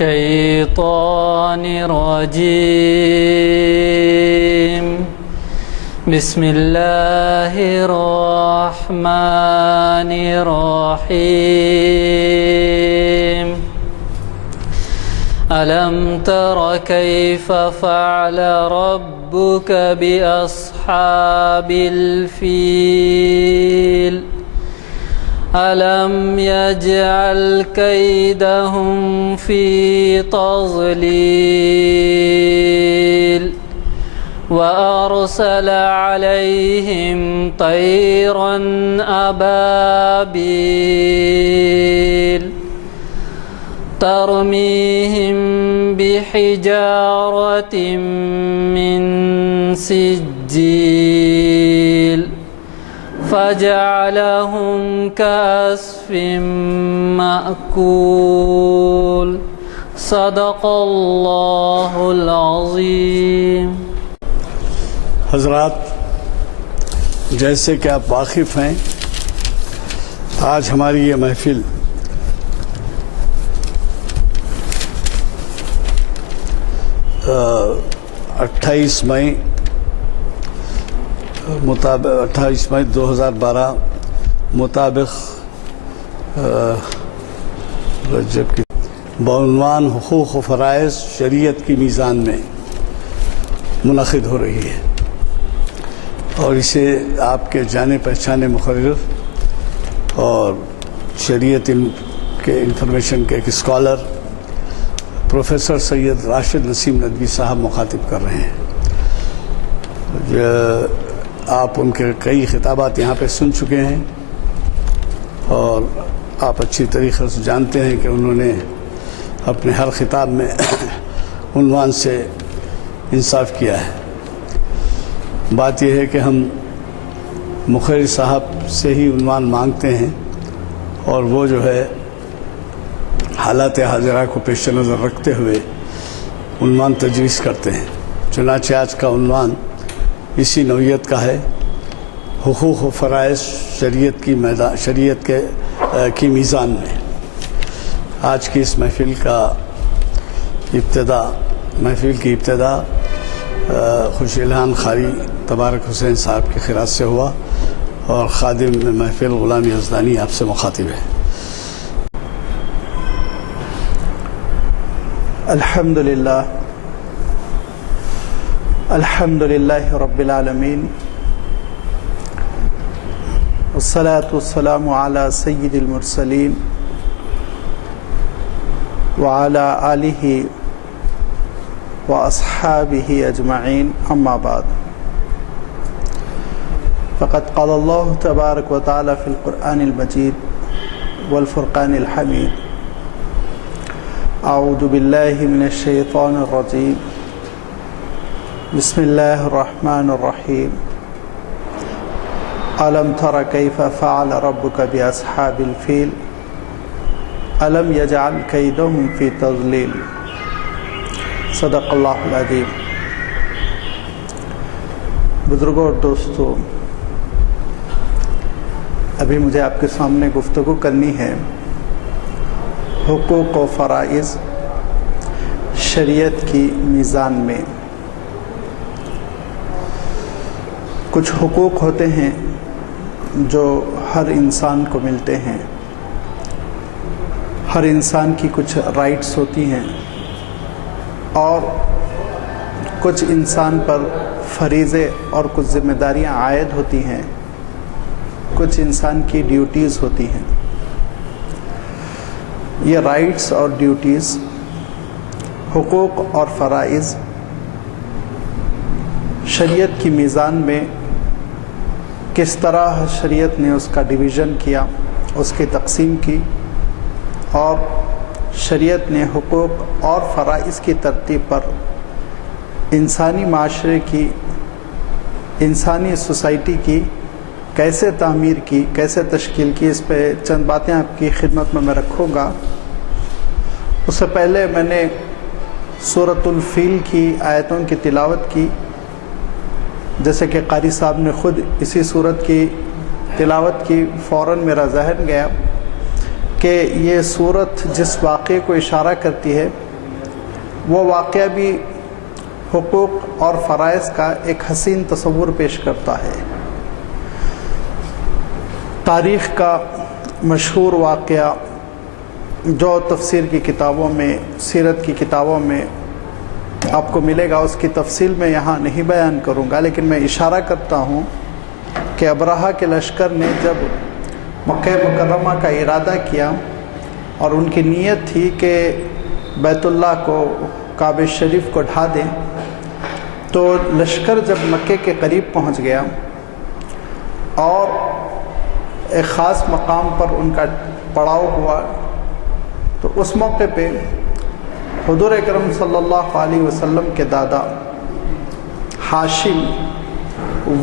الشيطان الرجيم بسم الله الرحمن الرحيم ألم تر كيف فعل ربك بأصحاب الفيل ألم يجعل كيدهم في تضليل وأرسل عليهم طيرا أبابيل ترميهم بحجارة من سجيل فجعلهم كعصف مأكول صدق اللہ العظیم۔ حضرات، جیسے کہ آپ واقف ہیں، آج ہماری یہ محفل 28 مئی 2012 مطابق رجب کی بعنوان حقوق و فرائض شریعت کی میزان میں منعقد ہو رہی ہے، اور اسے آپ کے جانے پہچانے مقرر اور شریعت کے انفارمیشن کے ایک اسکالر پروفیسر سید راشد نسیم ندوی صاحب مخاطب کر رہے ہیں۔ آپ ان کے کئی خطابات یہاں پہ سن چکے ہیں، اور آپ اچھی طریقے سے جانتے ہیں کہ انہوں نے اپنے ہر خطاب میں عنوان سے انصاف کیا ہے۔ بات یہ ہے کہ ہم مقرر صاحب سے ہی عنوان مانگتے ہیں، اور وہ جو ہے حالات حاضرہ کو پیش نظر رکھتے ہوئے عنوان تجویز کرتے ہیں۔ چنانچہ آج کا عنوان اسی نوعیت کا ہے، حقوق و فرائض شریعت کی میزان میں۔ آج کی اس محفل کی ابتدا خوش الہان قاری تبارک حسین صاحب کی خراج سے ہوا، اور خادم محفل غلام یزدانی آپ سے مخاطب ہے۔ الحمدللہ رب العالمین، والصلاة والسلام علی سید المرسلین وعلی آلہ واصحابہ اجمعین، اما بعد، فقد قال اللہ تبارک وتعالی فی القرآن المجید والفرقان الحمید: اعوذ باللہ من الشیطان الرجیم، بسم اللہ الرحمن الرحیم، الم تر کیف فعل ربک باصحاب الفیل الم یجعل کیدہم فی تضلیل صدق اللہ العظیم۔ بزرگوں اور دوستو، ابھی مجھے آپ کے سامنے گفتگو کرنی ہے حقوق و فرائض شریعت کی میزان میں۔ کچھ حقوق ہوتے ہیں جو ہر انسان کو ملتے ہیں، ہر انسان کی کچھ رائٹس ہوتی ہیں، اور کچھ انسان پر فریضے اور کچھ ذمہ داریاں عائد ہوتی ہیں، کچھ انسان کی ڈیوٹیز ہوتی ہیں۔ یہ رائٹس اور ڈیوٹیز، حقوق اور فرائض شریعت کی میزان میں کس طرح شریعت نے اس کا ڈویژن کیا، اس کی تقسیم کی، اور شریعت نے حقوق اور فرائض کی ترتیب پر انسانی معاشرے کی، انسانی سوسائٹی کی کیسے تعمیر کی، کیسے تشکیل کی، اس پہ چند باتیں آپ کی خدمت میں رکھوں گا۔ اس سے پہلے میں نے سورۃ الفیل کی آیتوں کی تلاوت کی، جیسے کہ قاری صاحب نے خود اسی سورت کی تلاوت کی، فوراً میرا ذہن گیا کہ یہ سورت جس واقعے کو اشارہ کرتی ہے وہ واقعہ بھی حقوق اور فرائض کا ایک حسین تصور پیش کرتا ہے۔ تاریخ کا مشہور واقعہ جو تفسیر کی کتابوں میں، سیرت کی کتابوں میں آپ کو ملے گا، اس کی تفصیل میں یہاں نہیں بیان کروں گا، لیکن میں اشارہ کرتا ہوں کہ ابرہہ کے لشکر نے جب مکہ مکرمہ کا ارادہ کیا اور ان کی نیت تھی کہ بیت اللہ کو، کعبہ شریف کو ڈھا دیں، تو لشکر جب مکے کے قریب پہنچ گیا اور ایک خاص مقام پر ان کا پڑاؤ ہوا، تو اس موقع پہ حضور اکرم صلی اللہ علیہ وسلم کے دادا ہاشم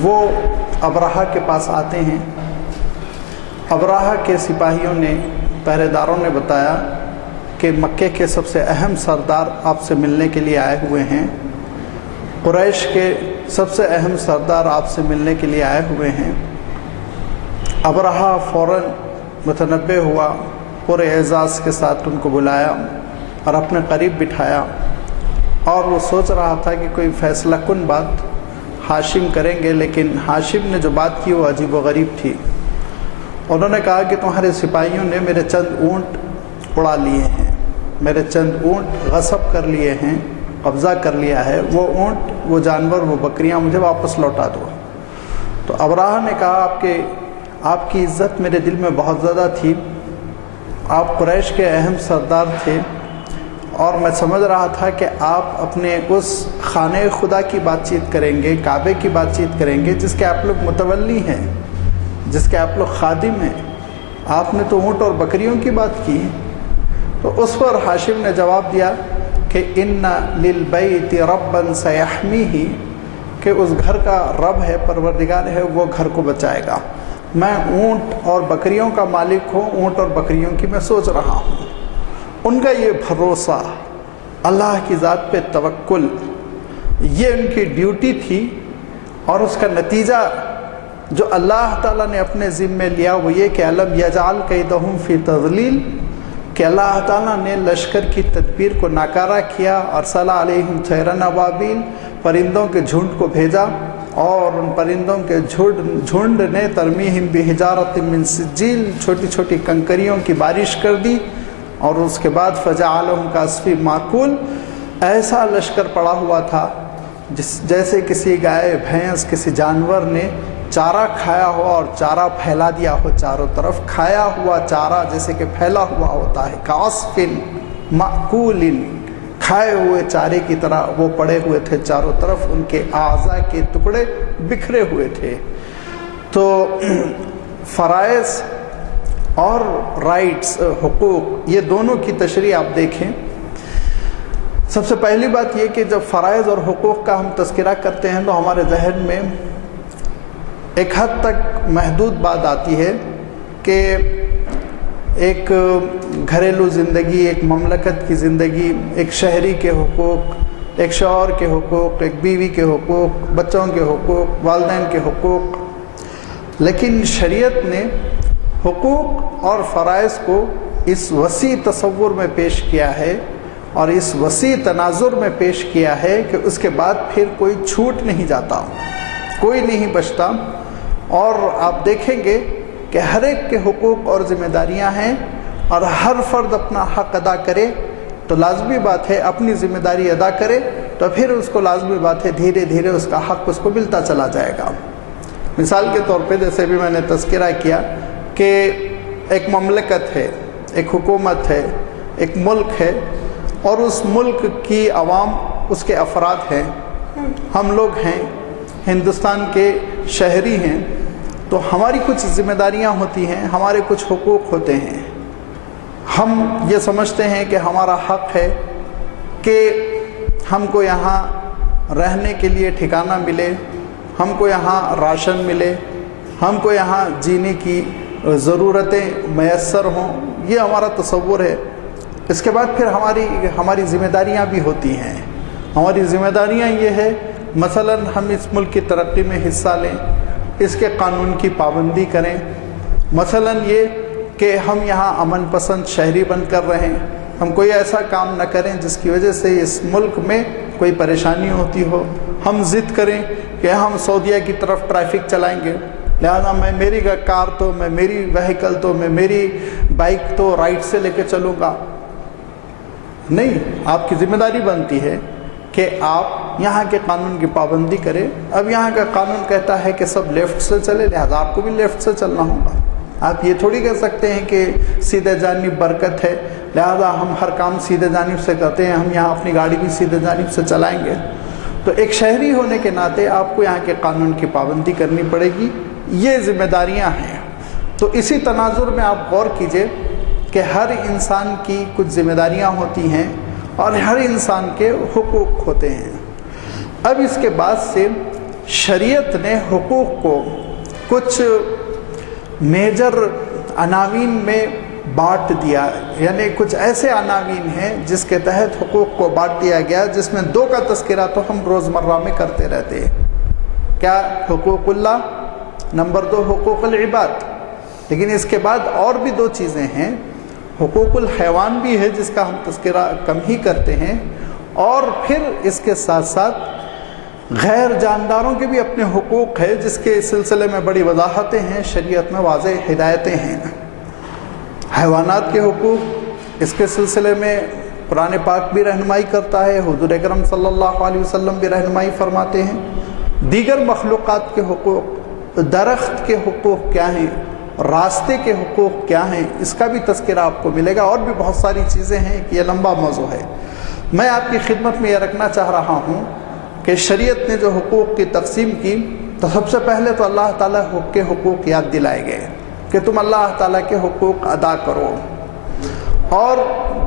وہ ابرہہ کے پاس آتے ہیں۔ ابرہہ کے سپاہیوں نے، پہرے داروں نے بتایا کہ مکے کے سب سے اہم سردار آپ سے ملنے کے لیے آئے ہوئے ہیں، قریش کے سب سے اہم سردار آپ سے ملنے کے لیے آئے ہوئے ہیں۔ ابرہہ فوراً متنبہ ہوا، پورے اعزاز کے ساتھ ان کو بلایا اور اپنے قریب بٹھایا، اور وہ سوچ رہا تھا کہ کوئی فیصلہ کن بات ہاشم کریں گے، لیکن ہاشم نے جو بات کی وہ عجیب و غریب تھی۔ انہوں نے کہا کہ تمہارے سپاہیوں نے میرے چند اونٹ اڑا لیے ہیں، میرے چند اونٹ غصب کر لیے ہیں، قبضہ کر لیا ہے، وہ اونٹ، وہ جانور، وہ بکریاں مجھے واپس لوٹا دو۔ تو ابرہہ نے کہا آپ کی عزت میرے دل میں بہت زیادہ تھی، آپ قریش کے اہم سردار تھے، اور میں سمجھ رہا تھا کہ آپ اپنے اس خانہ خدا کی بات چیت کریں گے، کعبے کی بات چیت کریں گے، جس کے آپ لوگ متولی ہیں، جس کے آپ لوگ خادم ہیں، آپ نے تو اونٹ اور بکریوں کی بات کی۔ تو اس پر ہاشم نے جواب دیا کہ ان للبیت ربا سیحمیہ، کہ اس گھر کا رب ہے، پروردگار ہے، وہ گھر کو بچائے گا۔ میں اونٹ اور بکریوں کا مالک ہوں، اونٹ اور بکریوں کی میں سوچ رہا ہوں۔ ان کا یہ بھروسہ، اللہ کی ذات پہ توکل، یہ ان کی ڈیوٹی تھی، اور اس کا نتیجہ جو اللہ تعالیٰ نے اپنے ذمے لیا وہ یہ کہ الم یجعل کیدہم فی تضلیل، کہ اللہ تعالیٰ نے لشکر کی تدبیر کو ناکارہ کیا، ارسل علیہم طیرا ابابیل، پرندوں کے جھنڈ کو بھیجا، اور ان پرندوں کے جھنڈ نے ترمیہم بحجارۃ من سجیل، چھوٹی چھوٹی کنکریوں کی بارش کر دی، اور اس کے بعد فجعلہم کعصف معکول، ایسا لشکر پڑا ہوا تھا جیسے کسی گائے، بھینس، کسی جانور نے چارہ کھایا ہو اور چارہ پھیلا دیا ہو چاروں طرف، کھایا ہوا چارہ جیسے کہ پھیلا ہوا ہوتا ہے، کعصف معکول، کھائے ہوئے چارے کی طرح وہ پڑے ہوئے تھے چاروں طرف، ان کے اعضاء کے ٹکڑے بکھرے ہوئے تھے۔ تو فرائض اور رائٹس، حقوق، یہ دونوں کی تشریح آپ دیکھیں۔ سب سے پہلی بات یہ کہ جب فرائض اور حقوق کا ہم تذکرہ کرتے ہیں تو ہمارے ذہن میں ایک حد تک محدود بات آتی ہے کہ ایک گھریلو زندگی، ایک مملکت کی زندگی، ایک شہری کے حقوق، ایک شوہر کے حقوق، ایک بیوی کے حقوق، بچوں کے حقوق، والدین کے حقوق، لیکن شریعت نے حقوق اور فرائض کو اس وسیع تصور میں پیش کیا ہے اور اس وسیع تناظر میں پیش کیا ہے کہ اس کے بعد پھر کوئی چھوٹ نہیں جاتا، کوئی نہیں بچتا۔ اور آپ دیکھیں گے کہ ہر ایک کے حقوق اور ذمہ داریاں ہیں، اور ہر فرد اپنا حق ادا کرے تو لازمی بات ہے، اپنی ذمہ داری ادا کرے تو پھر اس کو لازمی بات ہے دھیرے دھیرے اس کا حق اس کو ملتا چلا جائے گا۔ مثال کے طور پہ جیسے بھی میں نے تذکرہ کیا کہ ایک مملکت ہے، ایک حکومت ہے، ایک ملک ہے، اور اس ملک کی عوام اس کے افراد ہیں، ہم لوگ ہیں، ہندوستان کے شہری ہیں، تو ہماری کچھ ذمہ داریاں ہوتی ہیں، ہمارے کچھ حقوق ہوتے ہیں۔ ہم یہ سمجھتے ہیں کہ ہمارا حق ہے کہ ہم کو یہاں رہنے کے لیے ٹھکانہ ملے، ہم کو یہاں راشن ملے، ہم کو یہاں جینے کی ضرورتیں میسر ہوں، یہ ہمارا تصور ہے۔ اس کے بعد پھر ہماری ذمہ داریاں بھی ہوتی ہیں۔ ہماری ذمہ داریاں یہ ہے مثلاً ہم اس ملک کی ترقی میں حصہ لیں، اس کے قانون کی پابندی کریں، مثلاً یہ کہ ہم یہاں امن پسند شہری بن کر رہیں، ہم کوئی ایسا کام نہ کریں جس کی وجہ سے اس ملک میں کوئی پریشانی ہوتی ہو. ہم ضد کریں کہ ہم سعودیہ کی طرف ٹریفک چلائیں گے، لہذا میں میری کار تو میں میری وہیکل تو میں میری بائک تو رائٹ سے لے کے چلوں گا. نہیں، آپ کی ذمہ داری بنتی ہے کہ آپ یہاں کے قانون کی پابندی کریں. اب یہاں کا قانون کہتا ہے کہ سب لیفٹ سے چلے، لہذا آپ کو بھی لیفٹ سے چلنا ہوگا. آپ یہ تھوڑی کہہ سکتے ہیں کہ سیدھے جانب برکت ہے لہذا ہم ہر کام سیدھے جانب سے کرتے ہیں، ہم یہاں اپنی گاڑی بھی سیدھے جانب سے چلائیں گے. تو ایک شہری ہونے کے ناطے آپ کو یہاں کے قانون کی پابندی کرنی پڑے گی. یہ ذمہ داریاں ہیں. تو اسی تناظر میں آپ غور کیجئے کہ ہر انسان کی کچھ ذمہ داریاں ہوتی ہیں اور ہر انسان کے حقوق ہوتے ہیں. اب اس کے بعد سے شریعت نے حقوق کو کچھ میجر عناوین میں بانٹ دیا، یعنی کچھ ایسے عناوین ہیں جس کے تحت حقوق کو بانٹ دیا گیا، جس میں دو کا تذکرہ تو ہم روزمرہ میں کرتے رہتے ہیں. کیا؟ حقوق اللہ، نمبر 2 حقوق العباد. لیکن اس کے بعد اور بھی 2 چیزیں ہیں. حقوق الحیوان بھی ہے جس کا ہم تذکرہ کم ہی کرتے ہیں، اور پھر اس کے ساتھ ساتھ غیر جانداروں کے بھی اپنے حقوق ہے جس کے سلسلے میں بڑی وضاحتیں ہیں، شریعت میں واضح ہدایتیں ہیں. حیوانات کے حقوق، اس کے سلسلے میں قرآن پاک بھی رہنمائی کرتا ہے، حضور اکرم صلی اللہ علیہ وسلم بھی رہنمائی فرماتے ہیں. دیگر مخلوقات کے حقوق، درخت کے حقوق کیا ہیں، راستے کے حقوق کیا ہیں، اس کا بھی تذکرہ آپ کو ملے گا. اور بھی بہت ساری چیزیں ہیں کہ یہ لمبا موضوع ہے. میں آپ کی خدمت میں یہ رکھنا چاہ رہا ہوں کہ شریعت نے جو حقوق کی تقسیم کی تو سب سے پہلے تو اللہ تعالیٰ کے حقوق یاد دلائے گئے کہ تم اللہ تعالیٰ کے حقوق ادا کرو. اور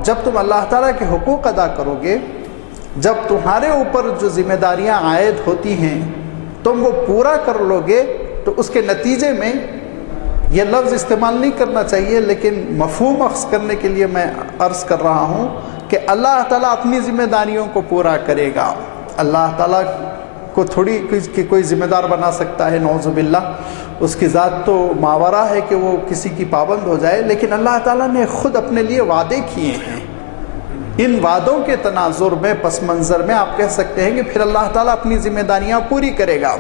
جب تم اللہ تعالیٰ کے حقوق ادا کرو گے، جب تمہارے اوپر جو ذمہ داریاں عائد ہوتی ہیں تم وہ پورا کر لو گے، تو اس کے نتیجے میں یہ لفظ استعمال نہیں کرنا چاہیے لیکن مفہوم اخذ کرنے کے لیے میں عرض کر رہا ہوں کہ اللہ تعالیٰ اپنی ذمہ داریوں کو پورا کرے گا. اللہ تعالیٰ کو تھوڑی کوئی ذمہ دار بنا سکتا ہے، نعوذ باللہ، اس کی ذات تو ماورا ہے کہ وہ کسی کی پابند ہو جائے. لیکن اللہ تعالیٰ نے خود اپنے لیے وعدے کیے ہیں. ان وعدوں کے تناظر میں، پس منظر میں آپ کہہ سکتے ہیں کہ پھر اللہ تعالیٰ اپنی ذمہ داریاں پوری کرے گا.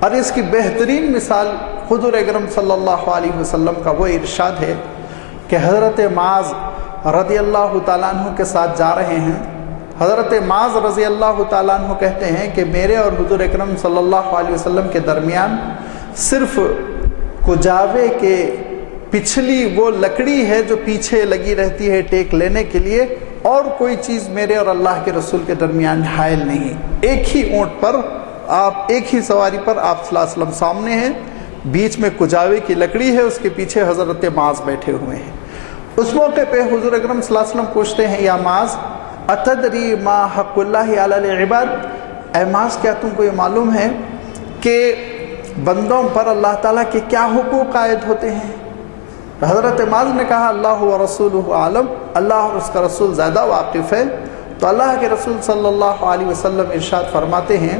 اور اس کی بہترین مثال حضور اکرم صلی اللہ علیہ وسلم کا وہ ارشاد ہے کہ حضرت معاذ رضی اللہ تعالیٰ عنہ کے ساتھ جا رہے ہیں. حضرت معاذ رضی اللہ تعالیٰ عنہ کہتے ہیں کہ میرے اور حضور اکرم صلی اللہ علیہ وسلم کے درمیان صرف کجاوے کے پچھلی وہ لکڑی ہے جو پیچھے لگی رہتی ہے ٹیک لینے کے لیے، اور کوئی چیز میرے اور اللہ کے رسول کے درمیان حائل نہیں. ایک ہی اونٹ پر آپ، ایک ہی سواری پر آپ صلی اللہ علیہ وسلم سامنے ہیں، بیچ میں کجاوے کی لکڑی ہے، اس کے پیچھے حضرت معاذ بیٹھے ہوئے ہیں. اس موقع پہ حضور اکرم صلی اللہ علیہ وسلم پوچھتے ہیں، یا معاذ اتدری ما حق اللہ علی العباد، اے معاذ کیا تم کو یہ معلوم ہے کہ بندوں پر اللہ تعالیٰ کے کیا حقوق عائد ہوتے ہیں؟ حضرت معاذ نے کہا اللہ و رسولہ عالم، اللہ اور اس کا رسول زیادہ واقف ہے. تو اللہ کے رسول صلی اللہ علیہ وسلم ارشاد فرماتے ہیں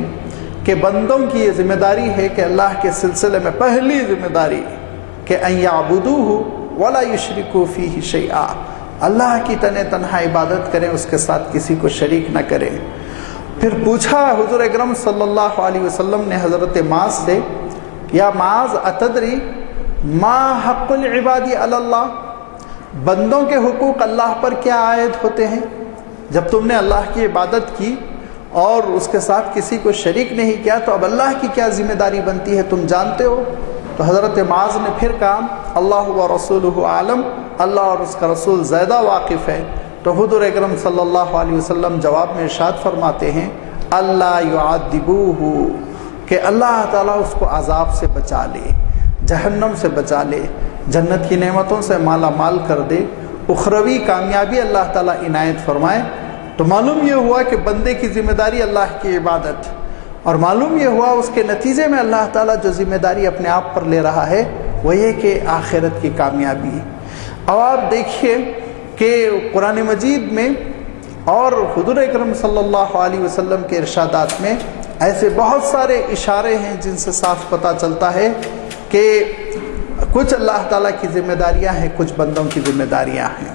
کہ بندوں کی یہ ذمہ داری ہے کہ اللہ کے سلسلے میں پہلی ذمہ داری کہ ان یعبدوہ ولا یشرکوا فیہ شیئا، اللہ کی تنہا عبادت کریں، اس کے ساتھ کسی کو شریک نہ کریں. پھر پوچھا حضور اکرم صلی اللہ علیہ وسلم نے حضرت معاذ سے، یا معاذ اتدری ما حق العباد علی اللہ، بندوں کے حقوق اللہ پر کیا عائد ہوتے ہیں؟ جب تم نے اللہ کی عبادت کی اور اس کے ساتھ کسی کو شریک نہیں کیا تو اب اللہ کی کیا ذمہ داری بنتی ہے تم جانتے ہو؟ تو حضرت معاذ نے پھر کہا اللہ و رسولہ عالم، اللہ اور اس کا رسول زیادہ واقف ہے. تو حضور اکرم صلی اللہ علیہ وسلم جواب میں ارشاد فرماتے ہیں اللہ یعذبوہ، کہ اللہ تعالیٰ اس کو عذاب سے بچا لے، جہنم سے بچا لے، جنت کی نعمتوں سے مالا مال کر دے، اخروی کامیابی اللہ تعالیٰ عنایت فرمائے. تو معلوم یہ ہوا کہ بندے کی ذمہ داری اللہ کی عبادت، اور معلوم یہ ہوا اس کے نتیجے میں اللہ تعالیٰ جو ذمہ داری اپنے آپ پر لے رہا ہے وہ یہ کہ آخرت کی کامیابی. اب آپ دیکھیے کہ قرآن مجید میں اور حضور اکرم صلی اللہ علیہ وسلم کے ارشادات میں ایسے بہت سارے اشارے ہیں جن سے صاف پتہ چلتا ہے کہ کچھ اللہ تعالیٰ کی ذمہ داریاں ہیں، کچھ بندوں کی ذمہ داریاں ہیں.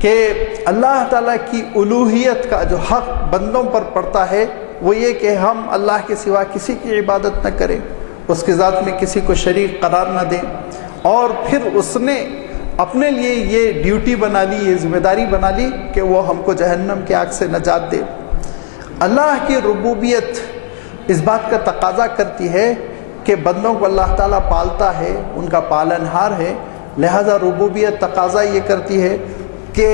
کہ اللہ تعالیٰ کی الوہیت کا جو حق بندوں پر پڑتا ہے وہ یہ کہ ہم اللہ کے سوا کسی کی عبادت نہ کریں، اس کی ذات میں کسی کو شریک قرار نہ دیں، اور پھر اس نے اپنے لیے یہ ڈیوٹی بنا لی، یہ ذمہ داری بنا لی کہ وہ ہم کو جہنم کی آگ سے نجات دے۔ اللہ کی ربوبیت اس بات کا تقاضا کرتی ہے کہ بندوں کو اللہ تعالیٰ پالتا ہے، ان کا پالنہار ہے، لہذا ربوبیت تقاضا یہ کرتی ہے کہ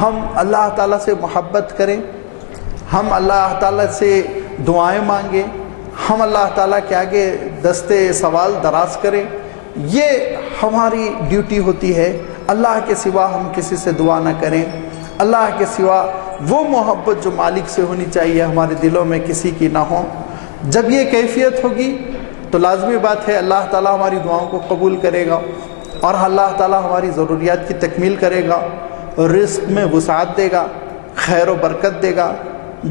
ہم اللہ تعالیٰ سے محبت کریں، ہم اللہ تعالیٰ سے دعائیں مانگیں، ہم اللہ تعالیٰ کے آگے دستے سوال دراز کریں، یہ ہماری ڈیوٹی ہوتی ہے۔ اللہ کے سوا ہم کسی سے دعا نہ کریں، اللہ کے سوا وہ محبت جو مالک سے ہونی چاہیے ہمارے دلوں میں کسی کی نہ ہو۔ جب یہ کیفیت ہوگی تو لازمی بات ہے اللہ تعالیٰ ہماری دعاؤں کو قبول کرے گا، اور اللہ تعالیٰ ہماری ضروریات کی تکمیل کرے گا، رزق میں وسعت دے گا، خیر و برکت دے گا۔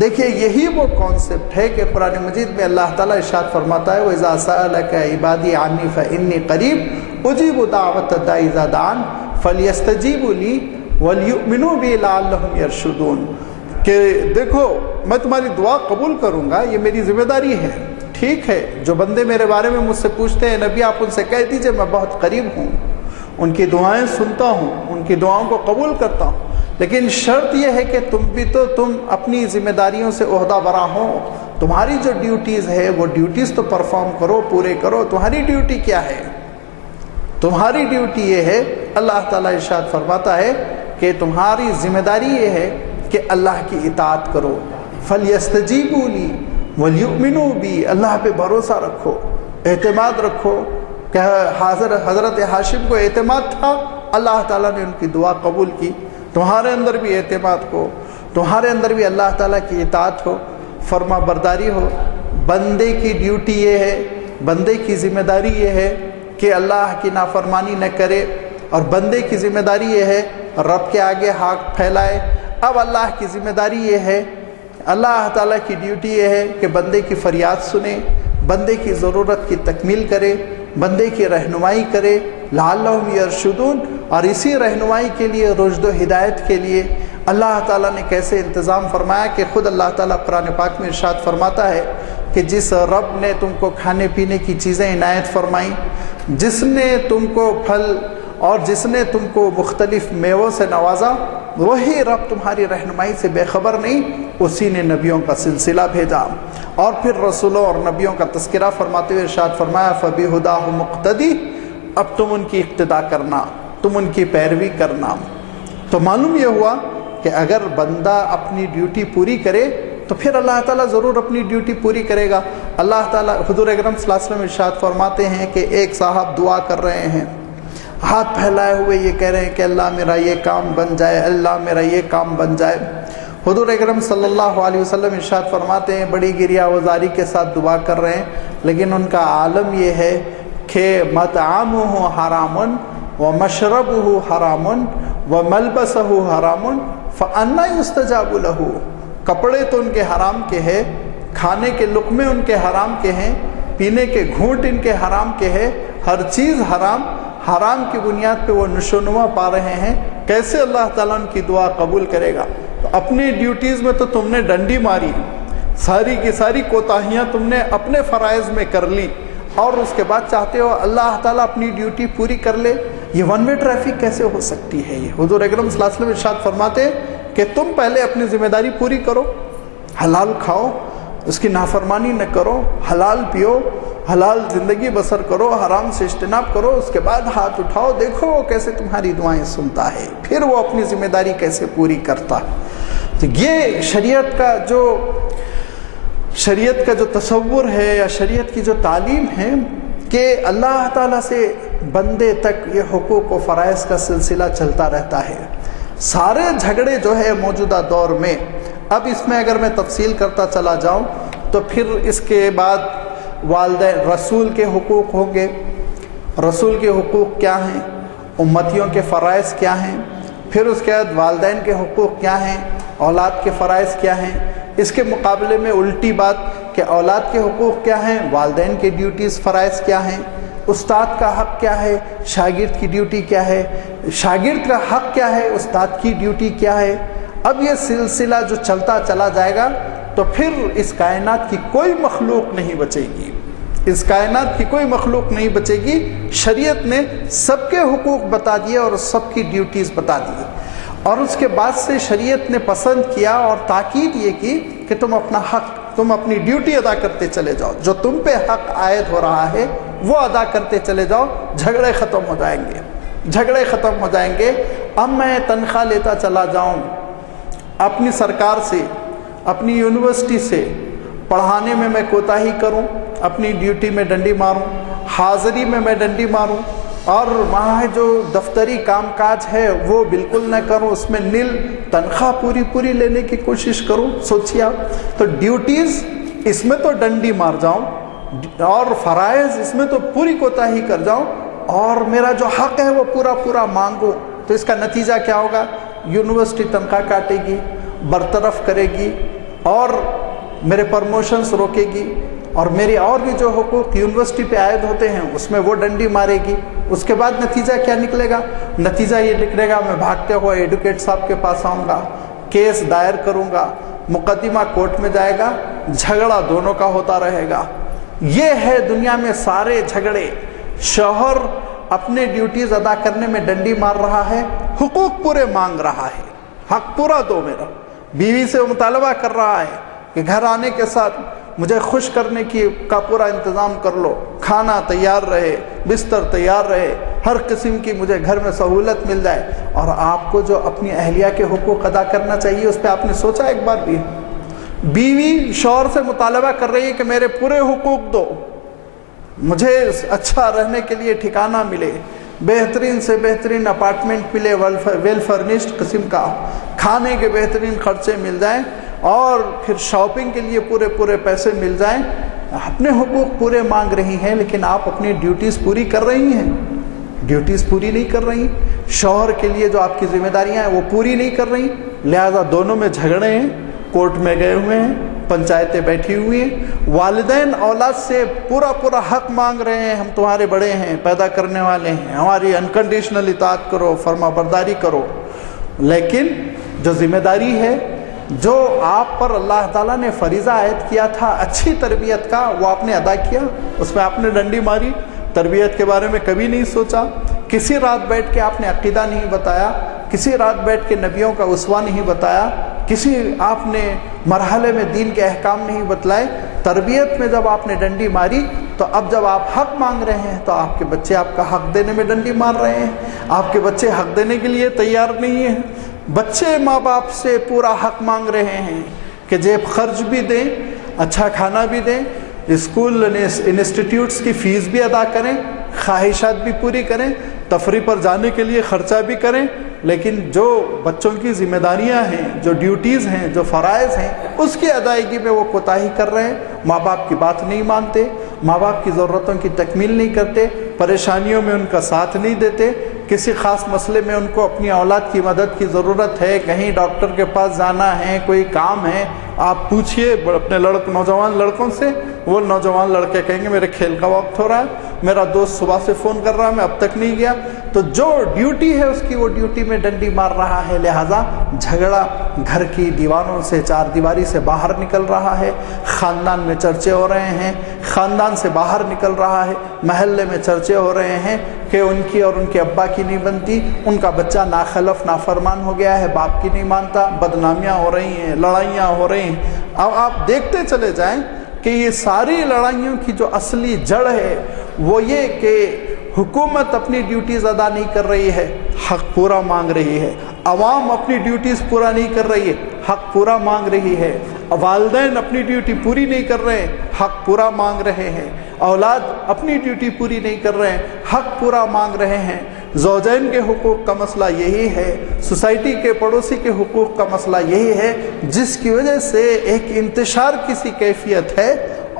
دیکھیے یہی وہ کانسیپٹ ہے کہ قرآن مجید میں اللہ تعالیٰ ارشاد فرماتا ہے وَإِذَا سَأَلَكَ عِبَادِي عَنِّي فَإِنِّي قَرِيبٌ أُجِيبُ دَعْوَةَ الدَّاعِ إِذَا دَعَانِ فَلْيَسْتَجِيبُوا لِي وَلْيُؤْمِنُوا بِي لَعَلَّهُمْ يَرْشُدُونَ، کہ دیکھو میں تمہاری دعا قبول کروں گا، یہ میری ذمہ داری ہے۔ ٹھیک ہے، جو بندے میرے بارے میں مجھ سے پوچھتے ہیں نبی آپ ان سے کہہ دیجئے میں بہت قریب ہوں، ان کی دعائیں سنتا ہوں، ان کی دعاؤں کو قبول کرتا ہوں، لیکن شرط یہ ہے کہ تم اپنی ذمہ داریوں سے عہدہ برا ہو، تمہاری جو ڈیوٹیز ہے وہ ڈیوٹیز تو پرفارم کرو، پورے کرو۔ تمہاری ڈیوٹی کیا ہے؟ تمہاری ڈیوٹی یہ ہے، اللہ تعالیٰ ارشاد فرماتا ہے کہ تمہاری ذمہ داری یہ ہے کہ اللہ کی اطاعت کرو۔ فَلْيَسْتَجِيبُوا لِي وَلْيُؤْمِنُوا بِي، اللہ پہ بھروسہ رکھو، اعتماد رکھو، کہ حضرت ہاشم کو اعتماد تھا، اللہ تعالیٰ نے ان کی دعا قبول کی۔ تمہارے اندر بھی اعتماد ہو، تمہارے اندر بھی اللہ تعالیٰ کی اطاعت ہو، فرما برداری ہو۔ بندے کی ڈیوٹی یہ ہے، بندے کی ذمہ داری یہ ہے کہ اللہ کی نافرمانی نہ کرے، اور بندے کی ذمہ داری یہ ہے رب کے آگے ہاتھ پھیلائے۔ اب اللہ کی ذمہ داری یہ ہے، اللہ تعالیٰ کی ڈیوٹی یہ ہے کہ بندے کی فریاد سنے، بندے کی ضرورت کی تکمیل کرے، بندے کی رہنمائی کرے، لعلہم یرشدون۔ اور اسی رہنمائی کے لیے، رشد و ہدایت کے لیے اللہ تعالیٰ نے کیسے انتظام فرمایا کہ خود اللہ تعالیٰ قرآن پاک میں ارشاد فرماتا ہے کہ جس رب نے تم کو کھانے پینے کی چیزیں عنایت فرمائیں، جس نے تم کو پھل اور جس نے تم کو مختلف میووں سے نوازا، وہی رب تمہاری رہنمائی سے بے خبر نہیں، اسی نے نبیوں کا سلسلہ بھیجا۔ اور پھر رسولوں اور نبیوں کا تذکرہ فرماتے ہوئے ارشاد فرمایا فَبِهُدَاهُ مُقْتَدِي، اب تم ان کی اقتداء کرنا، تم ان کی پیروی کرنا۔ تو معلوم یہ ہوا کہ اگر بندہ اپنی ڈیوٹی پوری کرے تو پھر اللہ تعالیٰ ضرور اپنی ڈیوٹی پوری کرے گا۔ اللہ تعالیٰ حضور اکرم صلی اللہ علیہ وسلم ارشاد فرماتے ہیں کہ ایک صاحب دعا کر رہے ہیں، ہاتھ پھیلائے ہوئے یہ کہہ رہے ہیں کہ اللہ میرا یہ کام بن جائے، اللہ میرا یہ کام بن جائے۔ حضور اکرم صلی اللہ علیہ وسلم ارشاد فرماتے ہیں بڑی گریہ وزاری کے ساتھ دعا کر رہے ہیں، لیکن ان کا عالم یہ ہے کہ مطعمہ حرام ومشربہ حرام وملبسہ حرام فأنا یستجاب لہ، کپڑے تو ان کے حرام کے ہیں، کھانے کے لقمے ان کے حرام کے ہیں، پینے کے گھونٹ ان کے حرام کے ہیں، ہر چیز حرام، حرام کی بنیاد پہ وہ نشو و نما پا رہے ہیں، کیسے اللہ تعالیٰ ان کی دعا قبول کرے گا؟ تو اپنی ڈیوٹیز میں تو تم نے ڈنڈی ماری، ساری کی ساری کوتاہیاں تم نے اپنے فرائض میں کر لی، اور اس کے بعد چاہتے ہو اللہ تعالیٰ اپنی ڈیوٹی پوری کر لے؟ یہ ون وے ٹریفک کیسے ہو سکتی ہے؟ یہ حضور اکرم صلی اللہ علیہ وسلم ارشاد فرماتے کہ تم پہلے اپنی ذمہ داری پوری کرو، حلال کھاؤ، اس کی نافرمانی نہ کرو، حلال پیو، حلال زندگی بسر کرو، حرام سے اجتناب کرو، اس کے بعد ہاتھ اٹھاؤ، دیکھو وہ کیسے تمہاری دعائیں سنتا ہے، پھر وہ اپنی ذمہ داری کیسے پوری کرتا ہے۔ تو یہ شریعت کا جو تصور ہے یا شریعت کی جو تعلیم ہے کہ اللہ تعالیٰ سے بندے تک یہ حقوق و فرائض کا سلسلہ چلتا رہتا ہے۔ سارے جھگڑے جو ہے موجودہ دور میں، اب اس میں اگر میں تفصیل کرتا چلا جاؤں تو پھر اس کے بعد والدین، رسول کے حقوق ہوں گے، رسول کے حقوق کیا ہیں، امتیوں کے فرائض کیا ہیں، پھر اس کے بعد والدین کے حقوق کیا ہیں، اولاد کے فرائض کیا ہیں۔ اس کے مقابلے میں الٹی بات کہ اولاد کے حقوق کیا ہیں، والدین کے ڈیوٹیز فرائض کیا ہیں، استاد کا حق کیا ہے، شاگرد کی ڈیوٹی کیا ہے، شاگرد کا حق کیا ہے، استاد کی ڈیوٹی کیا ہے۔ اب یہ سلسلہ جو چلتا چلا جائے گا تو پھر اس کائنات کی کوئی مخلوق نہیں بچے گی، اس کائنات کی کوئی مخلوق نہیں بچے گی۔ شریعت نے سب کے حقوق بتا دیے اور سب کی ڈیوٹیز بتا دی، اور اس کے بعد سے شریعت نے پسند کیا اور تاکید یہ کی کہ تم اپنا حق، تم اپنی ڈیوٹی ادا کرتے چلے جاؤ، جو تم پہ حق عائد ہو رہا ہے وہ ادا کرتے چلے جاؤ، جھگڑے ختم ہو جائیں گے، جھگڑے ختم ہو جائیں گے۔ اب میں تنخواہ لیتا چلا جاؤں اپنی سرکار سے، اپنی یونیورسٹی سے، پڑھانے میں کوتاہی کروں، اپنی ڈیوٹی میں ڈنڈی ماروں، حاضری میں ڈنڈی ماروں، اور وہاں جو دفتری کام کاج ہے وہ بالکل نہ کروں، اس میں نیل تنخواہ پوری لینے کی کوشش کروں۔ سوچیے آپ، تو ڈیوٹیز اس میں تو ڈنڈی مار جاؤں، اور فرائض اس میں تو پوری کوتاہی کر جاؤں، اور میرا جو حق ہے وہ پورا مانگوں، تو اس کا نتیجہ کیا ہوگا؟ یونیورسٹی تنخواہ کاٹے گی، برطرف کرے گی، اور میرے پرموشنز روکے گی، اور میری اور بھی جو حقوق یونیورسٹی پہ عائد ہوتے ہیں اس میں وہ ڈنڈی مارے گی۔ اس کے بعد نتیجہ کیا نکلے گا؟ نتیجہ یہ نکلے گا میں بھاگتے ہوئے ایڈوکیٹ صاحب کے پاس آؤں گا، کیس دائر کروں گا، مقدمہ کورٹ میں جائے گا، جھگڑا دونوں کا ہوتا رہے گا۔ یہ ہے دنیا میں سارے جھگڑے۔ شوہر اپنے ڈیوٹیز ادا کرنے میں ڈنڈی مار رہا ہے، حقوق پورے مانگ رہا ہے، حق پورا دو میرا۔ بیوی سے مطالبہ کر رہا ہے کہ گھر آنے کے ساتھ مجھے خوش کرنے کا پورا انتظام کر لو، کھانا تیار رہے، بستر تیار رہے، ہر قسم کی مجھے گھر میں سہولت مل جائے۔ اور آپ کو جو اپنی اہلیہ کے حقوق ادا کرنا چاہیے اس پہ آپ نے سوچا ایک بار بھی؟ بیوی شوہر سے مطالبہ کر رہی ہے کہ میرے پورے حقوق دو، مجھے اچھا رہنے کے لیے ٹھکانہ ملے، بہترین سے بہترین اپارٹمنٹ ملے، ویل فرنشڈ قسم کا، کھانے کے بہترین خرچے مل جائیں، اور پھر شاپنگ کے لیے پورے پیسے مل جائیں۔ اپنے حقوق پورے مانگ رہی ہیں، لیکن آپ اپنی ڈیوٹیز پوری کر رہی ہیں؟ ڈیوٹیز پوری نہیں کر رہی، شوہر کے لیے جو آپ کی ذمہ داریاں ہیں وہ پوری نہیں کر رہی، لہذا دونوں میں جھگڑے ہیں، کورٹ میں گئے ہوئے ہیں، پنچایتیں بیٹھی ہوئی ہیں، والدین اولاد سے پورا حق مانگ رہے ہیں، ہم تمہارے بڑے ہیں، پیدا کرنے والے ہیں، ہماری انکنڈیشنل اطاعت کرو، فرما برداری کرو۔ لیکن جو ذمہ داری ہے، جو آپ پر اللہ تعالیٰ نے فریضہ عائد کیا تھا اچھی تربیت کا، وہ آپ نے ادا کیا؟ اس میں آپ نے ڈنڈی ماری، تربیت کے بارے میں کبھی نہیں سوچا، کسی رات بیٹھ کے آپ نے عقیدہ نہیں بتایا، کسی رات بیٹھ کے نبیوں کا اسوہ نہیں بتایا، کسی آپ نے مرحلے میں دین کے احکام نہیں بتلائے۔ تربیت میں جب آپ نے ڈنڈی ماری تو اب جب آپ حق مانگ رہے ہیں تو آپ کے بچے آپ کا حق دینے میں ڈنڈی مار رہے ہیں، آپ کے بچے حق دینے کے لیے تیار نہیں ہیں۔ بچے ماں باپ سے پورا حق مانگ رہے ہیں کہ جیب خرچ بھی دیں، اچھا کھانا بھی دیں، اسکول انسٹیٹیوٹس کی فیس بھی ادا کریں، خواہشات بھی پوری کریں، تفریح پر جانے کے لیے خرچہ بھی کریں، لیکن جو بچوں کی ذمہ داریاں ہیں، جو ڈیوٹیز ہیں، جو فرائض ہیں، اس کی ادائیگی میں وہ کوتاہی کر رہے ہیں، ماں باپ کی بات نہیں مانتے، ماں باپ کی ضرورتوں کی تکمیل نہیں کرتے، پریشانیوں میں ان کا ساتھ نہیں دیتے، کسی خاص مسئلے میں ان کو اپنی اولاد کی مدد کی ضرورت ہے، کہیں ڈاکٹر کے پاس جانا ہے، کوئی کام ہے، آپ پوچھئے اپنے نوجوان لڑکوں سے، وہ نوجوان لڑکے کہیں گے میرے کھیل کا وقت ہو رہا ہے، میرا دوست صبح سے فون کر رہا ہے میں اب تک نہیں گیا۔ تو جو ڈیوٹی ہے اس کی وہ ڈیوٹی میں ڈنڈی مار رہا ہے، لہٰذا جھگڑا گھر کی دیواروں سے، چار دیواری سے باہر نکل رہا ہے، خاندان میں چرچے ہو رہے ہیں، خاندان سے باہر نکل رہا ہے، محلے میں چرچے ہو رہے ہیں کہ ان کی اور ان کے ابا کی نہیں بنتی، ان کا بچہ ناخلف نافرمان ہو گیا ہے، باپ کی نہیں مانتا، بدنامیاں ہو رہی ہیں، لڑائیاں ہو رہی ہیں۔ اب آپ دیکھتے چلے جائیں کہ یہ ساری لڑائیوں کی جو اصلی جڑ ہے وہ یہ کہ حکومت اپنی ڈیوٹیز ادا نہیں کر رہی ہے، حق پورا مانگ رہی ہے، عوام اپنی ڈیوٹیز پورا نہیں کر رہی ہے، حق پورا مانگ رہی ہے، والدین اپنی ڈیوٹی پوری نہیں کر رہے ہیں، حق پورا مانگ رہے ہیں، اولاد اپنی ڈیوٹی پوری نہیں کر رہے ہیں، حق پورا مانگ رہے ہیں، زوجین کے حقوق کا مسئلہ یہی ہے، سوسائٹی کے پڑوسی کے حقوق کا مسئلہ یہی ہے، جس کی وجہ سے ایک انتشار کی سی کیفیت ہے،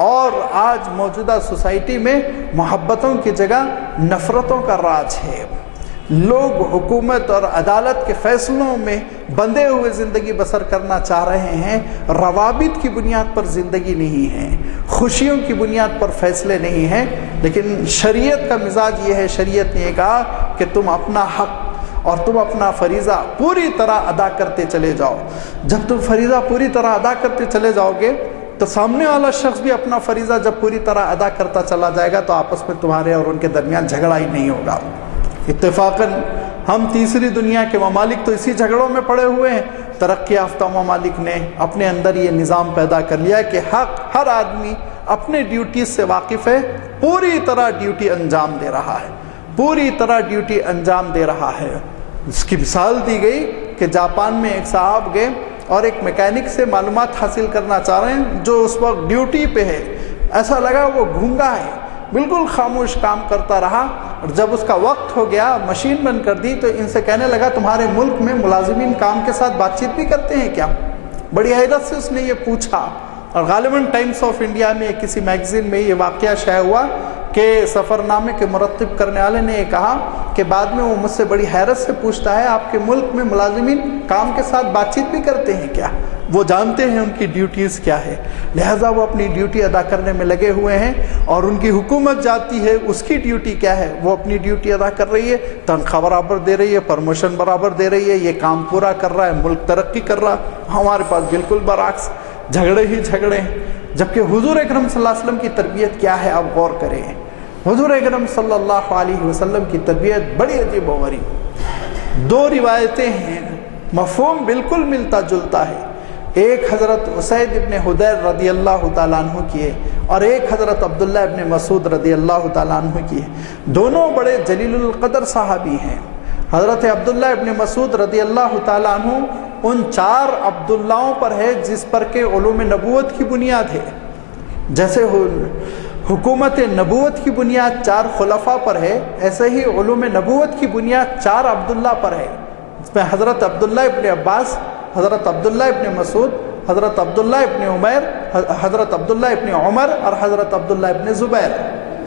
اور آج موجودہ سوسائٹی میں محبتوں کی جگہ نفرتوں کا راج ہے۔ لوگ حکومت اور عدالت کے فیصلوں میں بندھے ہوئے زندگی بسر کرنا چاہ رہے ہیں، روابط کی بنیاد پر زندگی نہیں ہے، خوشیوں کی بنیاد پر فیصلے نہیں ہیں۔ لیکن شریعت کا مزاج یہ ہے، شریعت نے یہ کہا کہ تم اپنا حق اور تم اپنا فریضہ پوری طرح ادا کرتے چلے جاؤ۔ جب تم فریضہ پوری طرح ادا کرتے چلے جاؤ گے تو سامنے والا شخص بھی اپنا فریضہ جب پوری طرح ادا کرتا چلا جائے گا تو آپس میں تمہارے اور ان کے درمیان جھگڑا ہی نہیں ہوگا۔ اتفاقاً ہم تیسری دنیا کے ممالک تو اسی جھگڑوں میں پڑے ہوئے ہیں۔ ترقی یافتہ ممالک نے اپنے اندر یہ نظام پیدا کر لیا کہ ہر آدمی اپنے ڈیوٹیز سے واقف ہے، پوری طرح ڈیوٹی انجام دے رہا ہے، پوری طرح ڈیوٹی انجام دے رہا ہے۔ اس کی مثال دی گئی کہ جاپان میں ایک صاحب گئے اور ایک میکینک سے معلومات حاصل کرنا چاہ رہے ہیں جو اس وقت ڈیوٹی پہ ہے۔ ایسا لگا وہ گونگا ہے، بالکل خاموش کام کرتا رہا، اور جب اس کا وقت ہو گیا مشین بند کر دی تو ان سے کہنے لگا تمہارے ملک میں ملازمین کام کے ساتھ بات چیت بھی کرتے ہیں کیا؟ بڑی حیرت سے اس نے یہ پوچھا، اور غالباً ٹائمز آف انڈیا میں کسی میگزین میں یہ واقعہ شائع ہوا کہ سفر نامے کے مرتب کرنے والے نے یہ کہا کہ بعد میں وہ مجھ سے بڑی حیرت سے پوچھتا ہے آپ کے ملک میں ملازمین کام کے ساتھ بات چیت بھی کرتے ہیں کیا؟ وہ جانتے ہیں ان کی ڈیوٹیز کیا ہے، لہٰذا وہ اپنی ڈیوٹی ادا کرنے میں لگے ہوئے ہیں، اور ان کی حکومت جاتی ہے اس کی ڈیوٹی کیا ہے، وہ اپنی ڈیوٹی ادا کر رہی ہے، تنخواہ برابر دے رہی ہے، پرموشن برابر دے رہی ہے، یہ کام پورا کر رہا ہے، ملک ترقی کر رہا۔ ہمارے پاس بالکل برعکس، جھگڑے ہی جھگڑے ہیں۔ جبکہ حضور اکرم صلی اللہ علیہ وسلم کی تربیت کیا ہے آپ غور کریں۔ حضور اکرم صلی اللہ علیہ وسلم کی تربیت بڑی عجیب و غریب۔ دو روایتیں ہیں، مفہوم بالکل ملتا جلتا ہے، ایک حضرت اسید ابن حضیر رضی اللہ تعالیٰ عنہ کی ہے اور ایک حضرت عبداللہ ابن مسعود رضی اللہ تعالیٰ عنہ کی ہے۔ دونوں بڑے جلیل القدر صحابی ہیں۔ حضرت عبداللہ ابن مسعود رضی اللہ تعالیٰ عنہ ان 4 عبداللہوں پر ہے جس پر کہ علوم نبوت کی بنیاد ہے۔ جیسے حکومت نبوت کی بنیاد 4 خلفاء پر ہے، ایسے ہی علوم نبوت کی بنیاد 4 عبداللہ پر ہے۔ اس میں حضرت عبداللہ ابن عباس، حضرت عبداللہ ابن مسعود، حضرت عبداللہ ابن عمیر، حضرت عبداللہ ابن عمر اور حضرت عبداللہ ابن زبیر،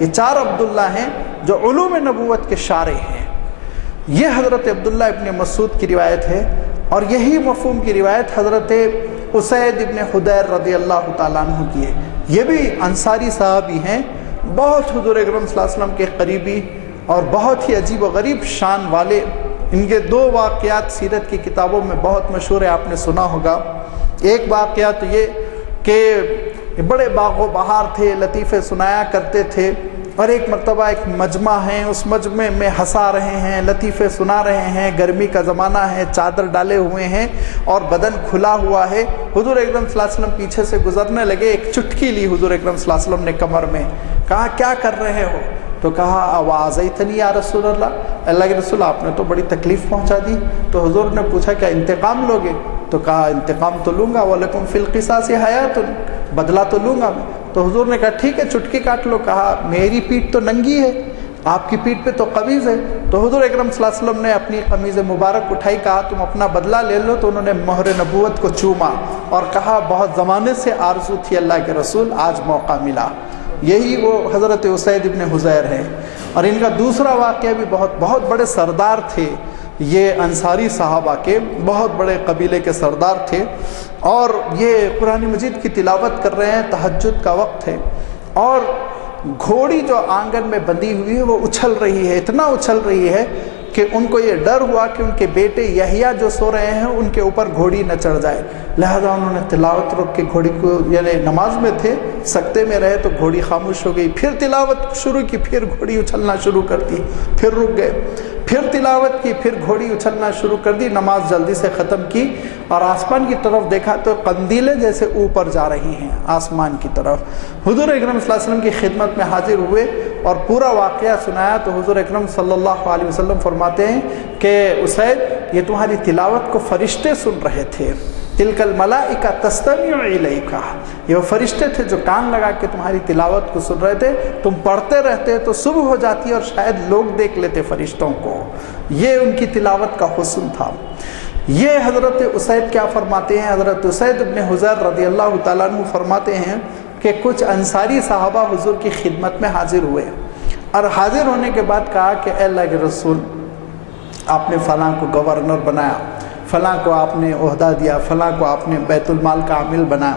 یہ 4 عبداللہ ہیں جو علوم نبوت کے شارح ہیں۔ یہ حضرت عبداللہ ابن مسعود کی روایت ہے، اور یہی مفہوم کی روایت حضرت اسید ابن حضیر رضی اللہ تعالیٰ عنہ کی ہے۔ یہ بھی انصاری صحابی ہیں، بہت حضور اکرم صلی اللہ علیہ وسلم کے قریبی اور بہت ہی عجیب و غریب شان والے۔ ان کے 2 واقعات سیرت کی کتابوں میں بہت مشہور ہے، آپ نے سنا ہوگا۔ ایک واقعہ تو یہ کہ بڑے باغ و بہار تھے، لطیفے سنایا کرتے تھے، اور ایک مرتبہ ایک مجمع ہے، اس مجمع میں ہنسا رہے ہیں، لطیفے سنا رہے ہیں، گرمی کا زمانہ ہے، چادر ڈالے ہوئے ہیں اور بدن کھلا ہوا ہے۔ حضور اکرم صلی اللہ علیہ وسلم پیچھے سے گزرنے لگے، ایک چٹکی لی حضور اکرم صلی اللہ علیہ وسلم نے کمر میں، کہا کیا کر رہے ہو؟ تو کہا اوازیتنی یا رسول اللہ، اللہ کے رسول آپ نے تو بڑی تکلیف پہنچا دی۔ تو حضور نے پوچھا کیا انتقام لوگے؟ تو کہا انتقام تو لوں گا، وَلَكُمْ فِي الْقِصَاصِ حَيَاتٌ، بدلہ تو لوں گا میں۔ تو حضور نے کہا ٹھیک ہے چٹکی کاٹ لو۔ کہا میری پیٹھ تو ننگی ہے، آپ کی پیٹھ پہ تو قمیض ہے۔ تو حضور اکرم صلی اللہ علیہ وسلم نے اپنی قمیض مبارک اٹھائی، کہا تم اپنا بدلہ لے لو۔ تو انہوں نے مہر نبوت کو چوما اور کہا بہت زمانے سے آرزو تھی اللہ کے رسول، آج موقع ملا۔ یہی وہ حضرت اسید ابن حضیر ہیں۔ اور ان کا دوسرا واقعہ بھی بہت بڑے سردار تھے، یہ انصاری صحابہ کے بہت بڑے قبیلے کے سردار تھے، اور یہ قرآن مجید کی تلاوت کر رہے ہیں، تہجد کا وقت ہے، اور گھوڑی جو آنگن میں بندھی ہوئی ہے وہ اچھل رہی ہے، اتنا اچھل رہی ہے کہ ان کو یہ ڈر ہوا کہ ان کے بیٹے یحییٰ جو سو رہے ہیں ان کے اوپر گھوڑی نہ چڑھ جائے، لہذا انہوں نے تلاوت روک کے گھوڑی کو، یعنی نماز میں تھے، سکتے میں رہے تو گھوڑی خاموش ہو گئی، پھر تلاوت شروع کی، پھر گھوڑی اچھلنا شروع کر دی، پھر رک گئے، پھر تلاوت کی، پھر گھوڑی اچھلنا شروع کر دی، نماز جلدی سے ختم کی، اور آسمان کی طرف دیکھا تو قندیلیں جیسے اوپر جا رہی ہیں آسمان کی طرف۔ حضور اکرم صلی اللہ علیہ وسلم کی خدمت میں حاضر ہوئے اور پورا واقعہ سنایا تو حضور اکرم صلی اللہ علیہ وسلم فرماتے ہیں کہ اسید یہ تمہاری تلاوت کو فرشتے سن رہے تھے، تلک الملائکہ تستمع الیک، یہ وہ فرشتے تھے جو کان لگا کے تمہاری تلاوت کو سن رہے تھے، تم پڑھتے رہتے تو صبح ہو جاتی اور شاید لوگ دیکھ لیتے فرشتوں کو۔ یہ ان کی تلاوت کا حسن تھا۔ یہ حضرت اسید کیا فرماتے ہیں؟ حضرت اسید ابن حضیر رضی اللہ تعالیٰ عنہ فرماتے ہیں کہ کچھ انصاری صحابہ حضور کی خدمت میں حاضر ہوئے، اور حاضر ہونے کے بعد کہا کہ اے اللہ کے رسول آپ نے فلاں کو گورنر بنایا، فلاں کو آپ نے عہدہ دیا، فلاں کو آپ نے بیت المال کا عامل بنایا،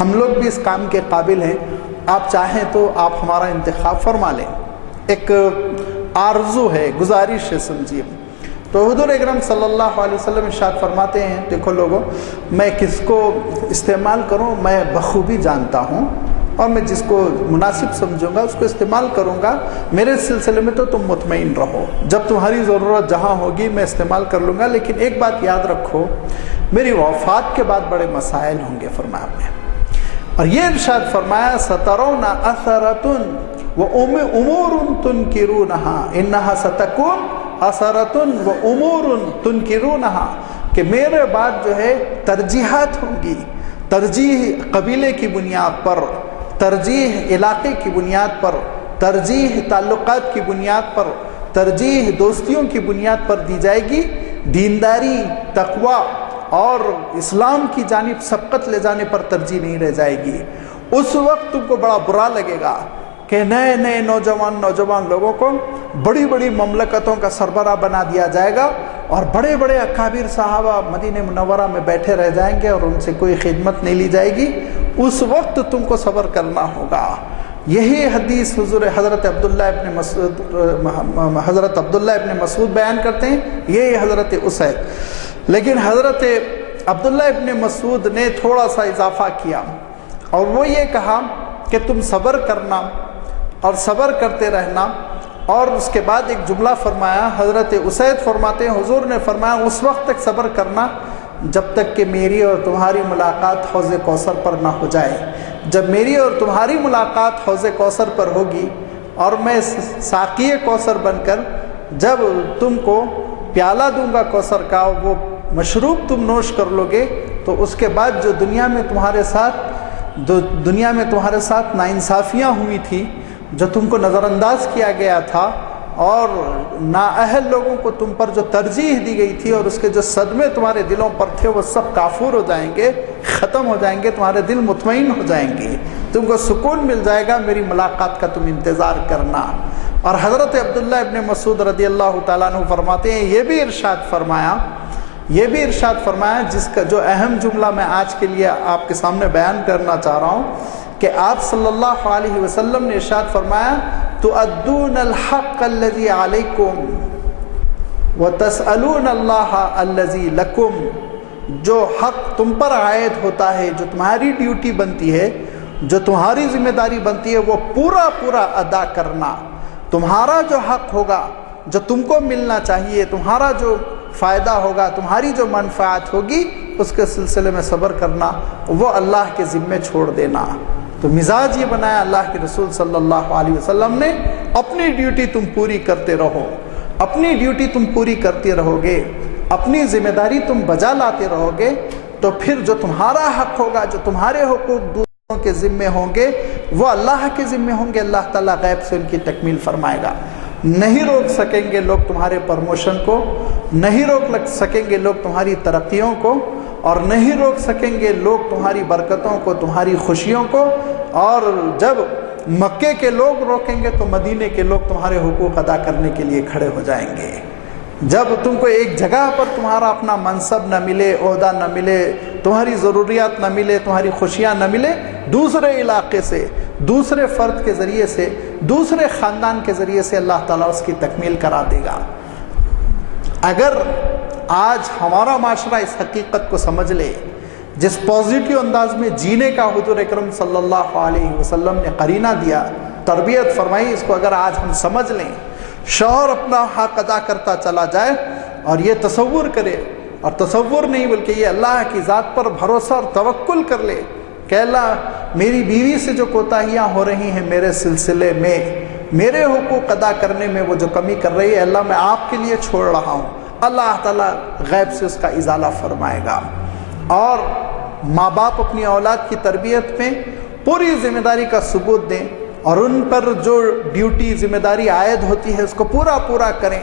ہم لوگ بھی اس کام کے قابل ہیں، آپ چاہیں تو آپ ہمارا انتخاب فرما لیں۔ ایک آرزو ہے، گزارش ہے سمجھیے۔ تو حضور اکرم صلی اللہ علیہ وسلم ارشاد فرماتے ہیں دیکھو لوگوں، میں کس کو استعمال کروں میں بخوبی جانتا ہوں، اور میں جس کو مناسب سمجھوں گا اس کو استعمال کروں گا، میرے سلسلے میں تو تم مطمئن رہو، جب تمہاری ضرورت جہاں ہوگی میں استعمال کر لوں گا، لیکن ایک بات یاد رکھو، میری وفات کے بعد بڑے مسائل ہوں گے فرمایا آپ نے۔ اور یہ ارشاد فرمایا سترون اثرۃ وامور تنکرونها انها ستکون اثرۃ وامور تنکرونها، کہ میرے بعد جو ہے ترجیحات ہوں گی، ترجیح قبیلے کی بنیاد پر، ترجیح علاقے کی بنیاد پر، ترجیح تعلقات کی بنیاد پر، ترجیح دوستیوں کی بنیاد پر دی جائے گی، دینداری، تقوی اور اسلام کی جانب سبقت لے جانے پر ترجیح نہیں رہ جائے گی۔ اس وقت تم کو بڑا برا لگے گا کہ نئے نئے نوجوان لوگوں کو بڑی بڑی مملکتوں کا سربراہ بنا دیا جائے گا، اور بڑے بڑے اکابر صحابہ مدینہ منورہ میں بیٹھے رہ جائیں گے اور ان سے کوئی خدمت نہیں لی جائے گی۔ اس وقت تم کو صبر کرنا ہوگا۔ یہی حدیث حضرت عبداللہ ابن مسعود بیان کرتے ہیں، یہی حضرت اسید، لیکن حضرت عبداللہ ابن مسعود نے تھوڑا سا اضافہ کیا، اور وہ یہ کہا کہ تم صبر کرنا اور صبر کرتے رہنا، اور اس کے بعد ایک جملہ فرمایا، حضرت اسید فرماتے ہیں حضور نے فرمایا اس وقت تک صبر کرنا جب تک کہ میری اور تمہاری ملاقات حوض کوثر پر نہ ہو جائے۔ جب میری اور تمہاری ملاقات حوض کوثر پر ہوگی اور میں ساقی کوثر بن کر جب تم کو پیالہ دوں گا کوثر کا، وہ مشروب تم نوش کر لو گے، تو اس کے بعد جو دنیا میں تمہارے ساتھ ناانصافیاں ہوئی تھی، جو تم کو نظر انداز کیا گیا تھا، اور نااہل لوگوں کو تم پر جو ترجیح دی گئی تھی، اور اس کے جو صدمے تمہارے دلوں پر تھے، وہ سب کافور ہو جائیں گے، ختم ہو جائیں گے، تمہارے دل مطمئن ہو جائیں گے، تم کو سکون مل جائے گا، میری ملاقات کا تم انتظار کرنا۔ اور حضرت عبداللہ ابن مسعود رضی اللہ تعالیٰ عنہ فرماتے ہیں یہ بھی ارشاد فرمایا جس کا جو اہم جملہ میں آج کے لیے آپ کے سامنے بیان کرنا چاہ رہا ہوں، کہ آپ صلی اللہ علیہ وسلم نے ارشاد فرمایا تؤدون الحق الذی علیکم وتسألون اللہ الذی لکم، جو حق تم پر عائد ہوتا ہے، جو تمہاری ڈیوٹی بنتی ہے، جو تمہاری ذمہ داری بنتی ہے، وہ پورا ادا کرنا۔ تمہارا جو حق ہوگا، جو تم کو ملنا چاہیے، تمہارا جو فائدہ ہوگا، تمہاری جو منفعت ہوگی، اس کے سلسلے میں صبر کرنا، وہ اللہ کے ذمے چھوڑ دینا۔ تو مزاج یہ بنایا اللہ کے رسول صلی اللہ علیہ وسلم نے، اپنی ڈیوٹی تم پوری کرتے رہو، اپنی ڈیوٹی تم پوری کرتے رہو گے، اپنی ذمہ داری تم بجا لاتے رہو گے، تو پھر جو تمہارا حق ہوگا، جو تمہارے حقوق دوسروں کے ذمے ہوں گے، وہ اللہ کے ذمے ہوں گے، اللہ تعالیٰ غیب سے ان کی تکمیل فرمائے گا۔ نہیں روک سکیں گے لوگ تمہارے پرموشن کو، نہیں روک سکیں گے لوگ تمہاری ترقیوں کو، اور نہیں روک سکیں گے لوگ تمہاری برکتوں کو، تمہاری خوشیوں کو۔ اور جب مکے کے لوگ روکیں گے تو مدینے کے لوگ تمہارے حقوق ادا کرنے کے لیے کھڑے ہو جائیں گے۔ جب تم کو ایک جگہ پر تمہارا اپنا منصب نہ ملے، عہدہ نہ ملے، تمہاری ضروریات نہ ملے، تمہاری خوشیاں نہ ملے، دوسرے علاقے سے، دوسرے فرد کے ذریعے سے، دوسرے خاندان کے ذریعے سے اللہ تعالیٰ اس کی تکمیل کرا دے گا۔ اگر آج ہمارا معاشرہ اس حقیقت کو سمجھ لے، جس پازیٹیو انداز میں جینے کا حضور اکرم صلی اللہ علیہ وسلم نے قرینہ دیا، تربیت فرمائی، اس کو اگر آج ہم سمجھ لیں، شوہر اپنا حق ادا کرتا چلا جائے اور یہ تصور کرے، اور تصور نہیں بلکہ یہ اللہ کی ذات پر بھروسہ اور توکل کر لے کہ اللہ میری بیوی سے جو کوتاہیاں ہو رہی ہیں میرے سلسلے میں، میرے حقوق ادا کرنے میں وہ جو کمی کر رہی ہے، اللہ میں آپ کے لیے چھوڑ رہا ہوں، اللہ تعالیٰ غیب سے اس کا ازالہ فرمائے گا۔ اور ماں باپ اپنی اولاد کی تربیت میں پوری ذمہ داری کا ثبوت دیں، اور ان پر جو ڈیوٹی ذمہ داری عائد ہوتی ہے اس کو پورا کریں،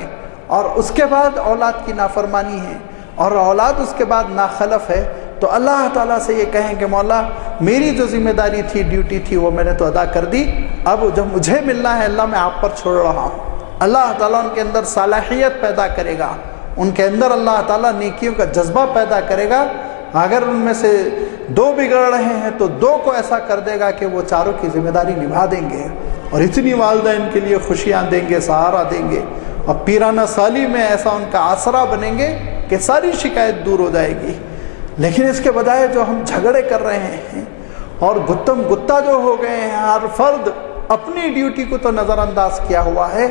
اور اس کے بعد اولاد کی نافرمانی ہے اور اولاد اس کے بعد ناخلف ہے، تو اللہ تعالیٰ سے یہ کہیں کہ مولا میری جو ذمہ داری تھی، ڈیوٹی تھی، وہ میں نے تو ادا کر دی، اب جو مجھے ملنا ہے اللہ میں آپ پر چھوڑ رہا ہوں۔ اللہ تعالیٰ ان کے اندر صلاحیت پیدا کرے گا، ان کے اندر اللہ تعالیٰ نیکیوں کا جذبہ پیدا کرے گا. اگر ان میں سے 2 بگڑ رہے ہیں تو 2 کو ایسا کر دے گا کہ وہ چاروں کی ذمہ داری نبھا دیں گے اور اتنی والدین کے لیے خوشیاں دیں گے, سہارا دیں گے, اور پیرانہ سالی میں ایسا ان کا آسرا بنیں گے کہ ساری شکایت دور ہو جائے گی. لیکن اس کے بجائے جو ہم جھگڑے کر رہے ہیں اور گتم گتا جو ہو گئے ہیں, ہر فرد اپنی ڈیوٹی کو تو نظر انداز کیا ہوا ہے,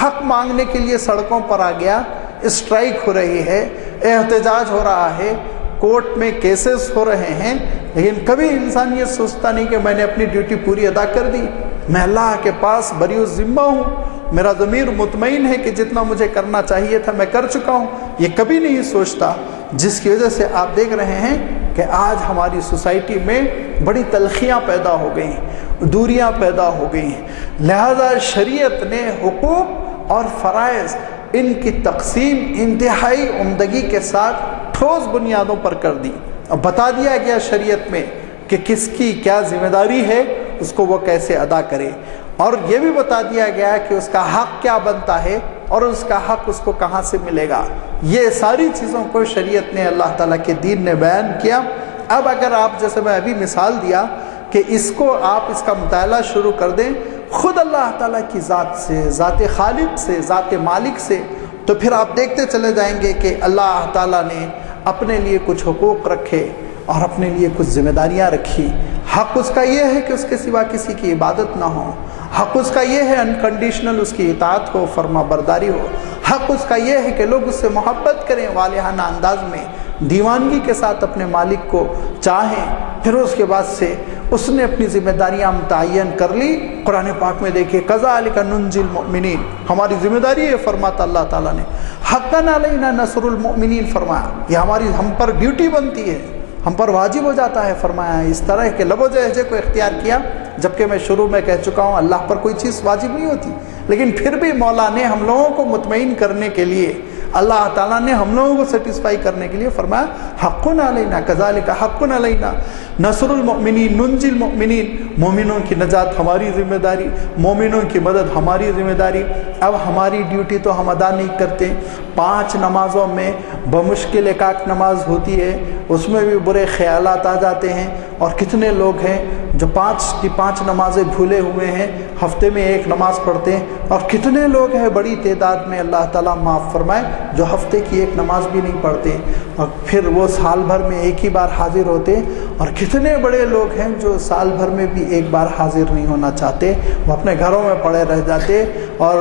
حق مانگنے کے لیے سڑکوں پر آ گیا, اسٹرائک ہو رہی ہے, احتجاج ہو رہا ہے, کورٹ میں کیسز ہو رہے ہیں, لیکن کبھی انسان یہ سوچتا نہیں کہ میں نے اپنی ڈیوٹی پوری ادا کر دی, میں اللہ کے پاس بری الذمہ ہوں, میرا ضمیر مطمئن ہے کہ جتنا مجھے کرنا چاہیے تھا میں کر چکا ہوں. یہ کبھی نہیں سوچتا, جس کی وجہ سے آپ دیکھ رہے ہیں کہ آج ہماری سوسائٹی میں بڑی تلخیاں پیدا ہو گئی ہیں, دوریاں پیدا ہو گئی ہیں. لہذا شریعت نے حقوق اور فرائض ان کی تقسیم انتہائی عمدگی کے ساتھ ٹھوس بنیادوں پر کر دی. اب بتا دیا گیا شریعت میں کہ کس کی کیا ذمہ داری ہے, اس کو وہ کیسے ادا کرے, اور یہ بھی بتا دیا گیا کہ اس کا حق کیا بنتا ہے اور اس کا حق اس کو کہاں سے ملے گا. یہ ساری چیزوں کو شریعت نے, اللہ تعالیٰ کے دین نے بیان کیا. اب اگر آپ, جیسے میں ابھی مثال دیا کہ اس کو آپ اس کا مطالعہ شروع کر دیں خود اللہ تعالیٰ کی ذات سے, ذات خالق سے, ذات مالک سے, تو پھر آپ دیکھتے چلے جائیں گے کہ اللہ تعالیٰ نے اپنے لیے کچھ حقوق رکھے اور اپنے لیے کچھ ذمہ داریاں رکھی. حق اس کا یہ ہے کہ اس کے سوا کسی کی عبادت نہ ہو, حق اس کا یہ ہے انکنڈیشنل اس کی اطاعت ہو, فرما برداری ہو. حق اس کا یہ ہے کہ لوگ اس سے محبت کریں, والہانہ انداز میں, دیوانگی کے ساتھ اپنے مالک کو چاہیں. پھر اس کے بعد سے اس نے اپنی ذمہ داریاں متعین کر لی. قرآن پاک میں دیکھیں کذالک ننجی المؤمنین, ہماری ذمہ داری ہے فرماتا اللہ تعالیٰ نے. حقا علینا نصر المؤمنین فرمایا, یہ ہماری ہم پر ڈیوٹی بنتی ہے, ہم پر واجب ہو جاتا ہے فرمایا. اس طرح کے لب و لہجے کو اختیار کیا, جبکہ میں شروع میں کہہ چکا ہوں اللہ پر کوئی چیز واجب نہیں ہوتی, لیکن پھر بھی مولا نے ہم لوگوں کو مطمئن کرنے کے لیے, اللہ تعالیٰ نے ہم لوگوں کو سیٹسفائی کرنے کے لیے فرمایا حق علینا کذالک حق علینا نصر المؤمنین ننجی المؤمنین, مومنوں کی نجات ہماری ذمہ داری, مومنوں کی مدد ہماری ذمہ داری. اب ہماری ڈیوٹی تو ہم ادا نہیں کرتے. 5 نمازوں میں بمشکل 1 نماز ہوتی ہے, اس میں بھی برے خیالات آ جاتے ہیں. اور کتنے لوگ ہیں جو 5 کی 5 نمازیں بھولے ہوئے ہیں, ہفتے میں 1 نماز پڑھتے ہیں. اور کتنے لوگ ہیں بڑی تعداد میں, اللہ تعالیٰ معاف فرمائے, جو ہفتے کی 1 نماز بھی نہیں پڑھتے, اور پھر وہ سال بھر میں 1 ہی بار حاضر ہوتے. اور کتنے بڑے لوگ ہیں جو سال بھر میں بھی 1 بار حاضر نہیں ہونا چاہتے, وہ اپنے گھروں میں پڑے رہ جاتے. اور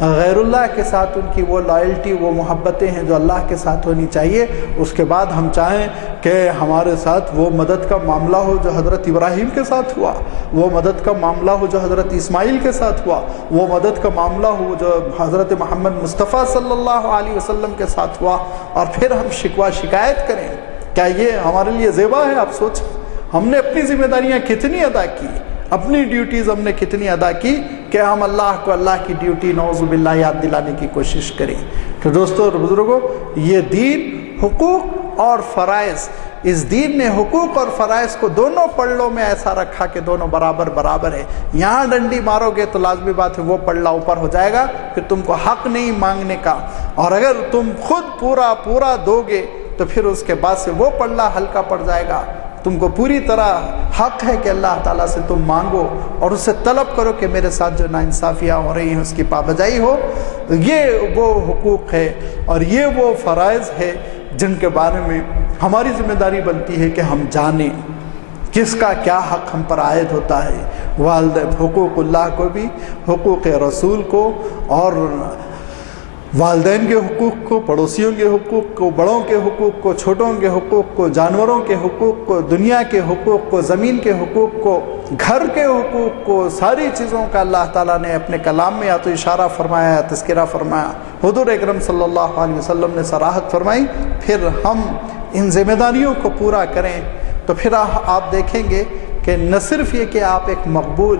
غیر اللہ کے ساتھ ان کی وہ لائلٹی, وہ محبتیں ہیں جو اللہ کے ساتھ ہونی چاہیے. اس کے بعد ہم چاہیں کہ ہمارے ساتھ وہ مدد کا معاملہ ہو جو حضرت ابراہیم کے ساتھ ہوا, وہ مدد کا معاملہ ہو جو حضرت اسماعیل کے ساتھ ہوا, وہ مدد کا معاملہ ہو جو حضرت محمد مصطفیٰ صلی اللہ علیہ وسلم کے ساتھ ہوا, اور پھر ہم شکوہ شکایت کریں. کیا یہ ہمارے لیے زیبا ہے؟ آپ سوچیں ہم نے اپنی ذمہ داریاں کتنی ادا کی, اپنی ڈیوٹیز ہم نے کتنی ادا کی کہ ہم اللہ کو اللہ کی ڈیوٹی نعوذ باللہ یاد دلانے کی کوشش کریں. تو دوستو اور بزرگوں, یہ دین حقوق اور فرائض, اس دین نے حقوق اور فرائض کو دونوں پلڑوں میں ایسا رکھا کہ دونوں برابر برابر ہے. یہاں ڈنڈی مارو گے تو لازمی بات ہے وہ پلڑا اوپر ہو جائے گا, پھر تم کو حق نہیں مانگنے کا. اور اگر تم خود پورا دو گے تو پھر اس کے بعد سے وہ پلڑا ہلکا پڑ جائے گا. تم کو پوری طرح حق ہے کہ اللہ تعالیٰ سے تم مانگو اور اس سے طلب کرو کہ میرے ساتھ جو ناانصافیاں ہو رہی ہیں اس کی پابجائی ہو. یہ وہ حقوق ہے اور یہ وہ فرائض ہے جن کے بارے میں ہماری ذمہ داری بنتی ہے کہ ہم جانیں کس کا کیا حق ہم پر عائد ہوتا ہے. والدین, حقوق اللہ کو بھی, حقوق رسول کو, اور والدین کے حقوق کو, پڑوسیوں کے حقوق کو, بڑوں کے حقوق کو, چھوٹوں کے حقوق کو, جانوروں کے حقوق کو, دنیا کے حقوق کو, زمین کے حقوق کو, گھر کے حقوق کو, ساری چیزوں کا اللہ تعالیٰ نے اپنے کلام میں یا تو اشارہ فرمایا یا تذکرہ فرمایا. حضور اکرم صلی اللہ علیہ وسلم نے صراحت فرمائی. پھر ہم ان ذمہ داریوں کو پورا کریں تو پھر آپ دیکھیں گے کہ نہ صرف یہ کہ آپ ایک مقبول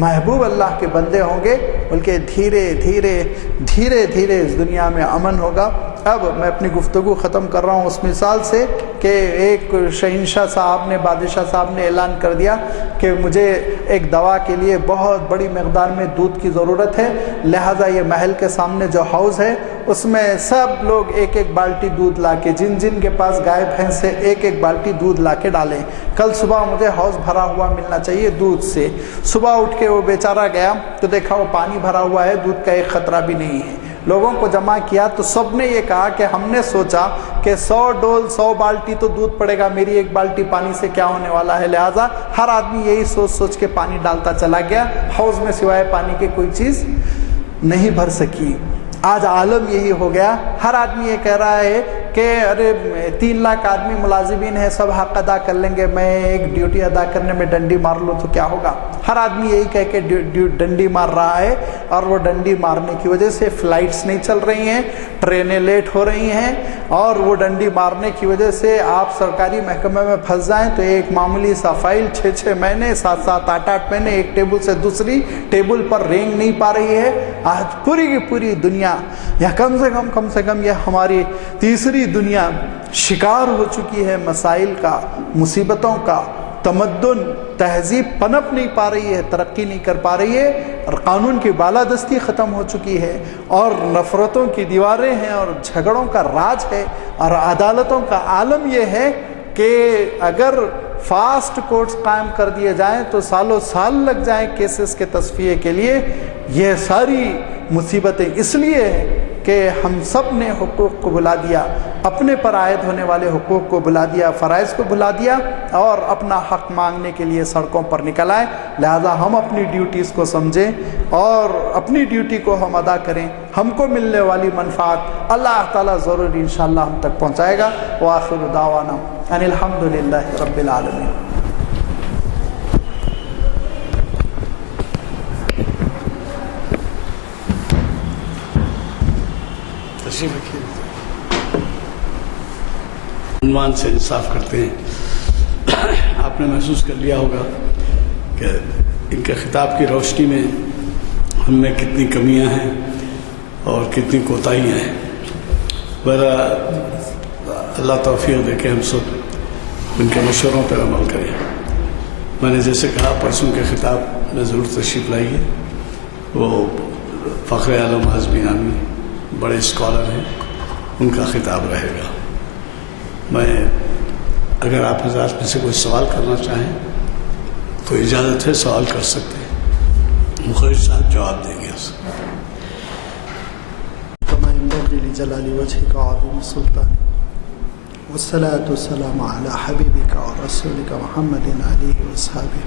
محبوب اللہ کے بندے ہوں گے, بلکہ دھیرے دھیرے اس دنیا میں امن ہوگا. اب میں اپنی گفتگو ختم کر رہا ہوں اس مثال سے کہ ایک شہنشاہ صاحب نے, بادشاہ صاحب نے اعلان کر دیا کہ مجھے ایک دوا کے لیے بہت بڑی مقدار میں دودھ کی ضرورت ہے, لہٰذا یہ محل کے سامنے جو حوض ہے اس میں سب لوگ ایک ایک بالٹی دودھ لا کے، جن جن کے پاس گائے بھینس ہے ایک ایک بالٹی دودھ لا کے ڈالیں، کل صبح مجھے حوض بھرا ہوا ملنا چاہیے دودھ سے۔ صبح اٹھ کے وہ بیچارہ گیا تو دیکھا وہ پانی بھرا ہوا ہے، دودھ کا ایک خطرہ بھی نہیں ہے۔ لوگوں کو جمع کیا تو سب نے یہ کہا کہ ہم نے سوچا کہ 100 ڈول 100 بالٹی تو دودھ پڑے گا، میری ایک بالٹی پانی سے کیا ہونے والا ہے، لہٰذا ہر آدمی یہی سوچ سوچ کے پانی ڈالتا چلا گیا، حوض میں سوائے پانی کے کوئی چیز نہیں بھر سکی۔ آج عالم یہی ہو گیا، ہر آدمی یہ کہہ رہا ہے کہ ارے 3 لاکھ آدمی ملازمین ہیں، سب حق ادا کر لیں گے، میں ایک ڈیوٹی ادا کرنے میں ڈنڈی مار لوں تو کیا ہوگا۔ ہر آدمی یہی کہہ کے ڈنڈی مار رہا ہے، اور وہ ڈنڈی مارنے کی وجہ سے فلائٹس نہیں چل رہی ہیں، ٹرینیں لیٹ ہو رہی ہیں، اور وہ ڈنڈی مارنے کی وجہ سے آپ سرکاری محکمے میں پھنس جائیں تو ایک معمولی سا فائل 6 مہینے 7 8 مہینے ایک ٹیبل سے دوسری ٹیبل پر رینگ نہیں پا رہی ہے۔ آج پوری کی پوری دنیا، یا کم سے کم یہ ہماری تیسری دنیا شکار ہو چکی ہے مسائل کا، مصیبتوں کا۔ تمدن تہذیب پنپ نہیں پا رہی ہے، ترقی نہیں کر پا رہی ہے، اور قانون کی بالادستی ختم ہو چکی ہے، اور نفرتوں کی دیواریں ہیں، اور جھگڑوں کا راج ہے، اور عدالتوں کا عالم یہ ہے کہ اگر فاسٹ کورٹس قائم کر دیے جائیں تو سالوں سال لگ جائیں کیسز کے تصفیے کے لیے۔ یہ ساری مصیبتیں اس لیے ہیں کہ ہم سب نے حقوق کو بھلا دیا، اپنے پر عائد ہونے والے حقوق کو بھلا دیا، فرائض کو بھلا دیا، اور اپنا حق مانگنے کے لیے سڑکوں پر نکل آئے۔ لہذا ہم اپنی ڈیوٹیز کو سمجھیں اور اپنی ڈیوٹی کو ہم ادا کریں، ہم کو ملنے والی منفعت اللہ تعالیٰ ضرور انشاءاللہ ہم تک پہنچائے گا۔ وآخر دعوانا ان الحمدللہ رب العالمین۔ عنوان سے انصاف کرتے ہیں۔ آپ نے محسوس کر لیا ہوگا کہ ان کے خطاب کی روشنی میں ہم میں کتنی کمیاں ہیں اور کتنی کوتاہیاں ہیں۔ اللہ توفیق دے کہ ہم سب ان کے مشوروں پر عمل کریں۔ میں نے جیسے کہا پرسوں کے خطاب میں ضرور تشریف لائیے، وہ فخر عالم ہاشمی نامی بڑے اسکالر ہیں، ان کا خطاب رہے گا۔ میں اگر آپ حضرات میں سے کوئی سوال کرنا چاہیں تو اجازت ہے، سوال کر سکتے ہیں، مخرج صاحب جواب دیں گے اس کو۔ كما ينبغي لجلال وجهك وعظيم سلطانك والصلاة والسلام على حبيبك ورسولك محمد عليه وأصحابه۔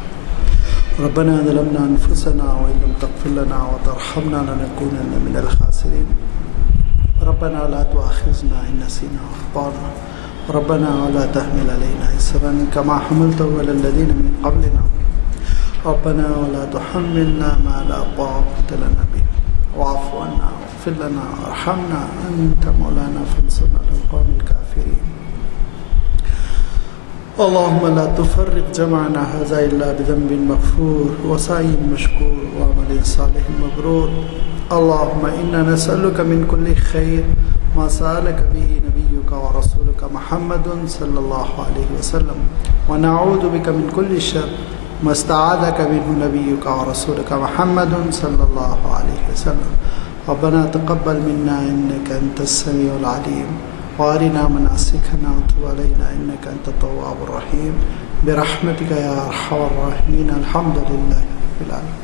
ربنا ظلمنا أنفسنا وإن لم تغفر لنا وترحمنا لنكونن من الخاسرين۔ ربنا لا تؤاخذنا إن نسينا وأخطأنا، ربنا ولا تحمل علينا إصرا كما حملته على الذين من قبلنا، ربنا ولا تحملنا ما لا طاقة لنا به، واعف عنا واغفر لنا وارحمنا أنت مولانا فانصرنا على القوم الكافرين۔ اللهم لا تفرق جمعنا هذا إلا بذنب مغفور وسعي مشكور وعمل صالح مبرور۔ اللهم إنا نسألك من كل خير ما سألك به نبيك ورسولك محمد صلى الله عليه وسلم، ونعوذ بك من كل شر ما استعاذك منه نبيك ورسولك محمد صلى الله عليه وسلم۔ ربنا تقبل منا إنك أنت السميع العليم، وارنا مناسكنا وتب علينا إنك أنت التواب الرحيم، برحمتك يا أرحم الراحمين۔ الحمد لله رب العالمين۔